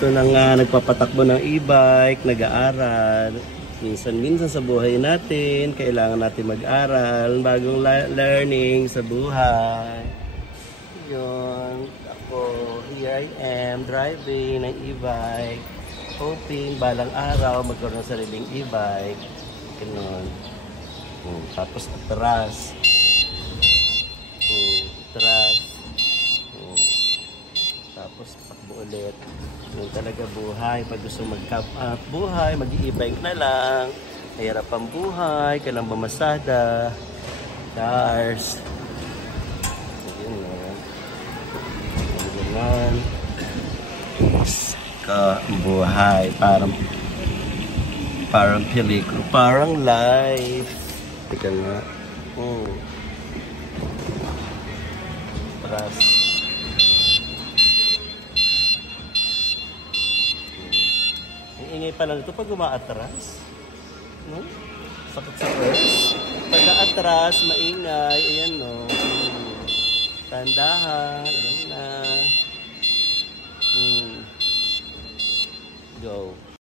Ito na nga, nagpapatakbo ng e-bike, nag-aaral. Minsan-minsan sa buhay natin, kailangan natin mag-aral. Bagong learning sa buhay. Yun, ako, here I am, driving ng e-bike. Hoping balang araw magkaroon ng sariling e-bike. Ganun. Tapos atras. Atras. Tapos takbo ulit. Yun talaga buhay. Pag gusto mag-cap up buhay, mag-i-bike na lang. Mahirap ang buhay, kailang mamasada. Cars. Yun yan. Ganyan. Ka buhay. Parang pelikula. Parang life. Tika nga. Atras. Ingay pa lang ito pag umaatras. No? Sakit sa purse. Pag atras, maingay. Ayan, no. Tandahan. Alam na.